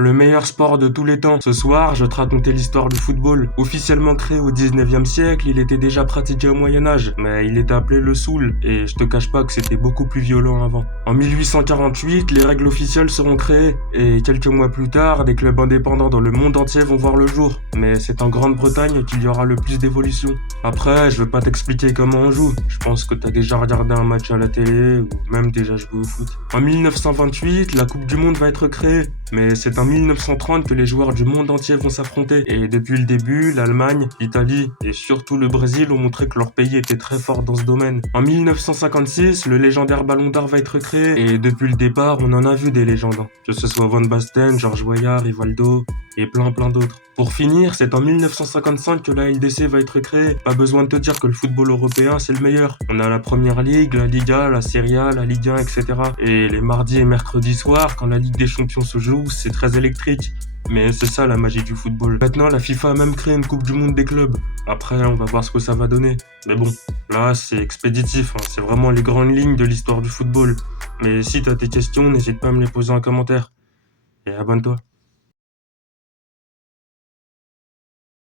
Le meilleur sport de tous les temps. Ce soir, je te racontais l'histoire du football. Officiellement créé au 19e siècle, il était déjà pratiqué au Moyen-Âge, mais il était appelé le soul, et je te cache pas que c'était beaucoup plus violent avant. En 1848, les règles officielles seront créées, et quelques mois plus tard, des clubs indépendants dans le monde entier vont voir le jour. Mais c'est en Grande-Bretagne qu'il y aura le plus d'évolution. Après, je veux pas t'expliquer comment on joue. Je pense que t'as déjà regardé un match à la télé, ou même déjà joué au foot. En 1928, la Coupe du Monde va être créée, mais c'est en 1930 que les joueurs du monde entier vont s'affronter. Et depuis le début, l'Allemagne, l'Italie et surtout le Brésil ont montré que leur pays était très fort dans ce domaine. En 1956, le légendaire Ballon d'Or va être créé. Et depuis le départ, on en a vu des légendes. Que ce soit Van Basten, Georges Weah, Rivaldo et plein d'autres. Pour finir, c'est en 1955 que la LDC va être créée. Pas besoin de te dire que le football européen, c'est le meilleur. On a la Première Ligue, la Liga, la Serie A, la Ligue 1, etc. Et les mardis et mercredis soirs, quand la Ligue des Champions se joue, c'est très électrique. Mais c'est ça la magie du football. Maintenant, la FIFA a même créé une Coupe du Monde des clubs. Après, on va voir ce que ça va donner. Mais bon, là, c'est expéditif. C'est vraiment les grandes lignes de l'histoire du football. Mais si t'as tes questions, n'hésite pas à me les poser en commentaire. Et abonne-toi.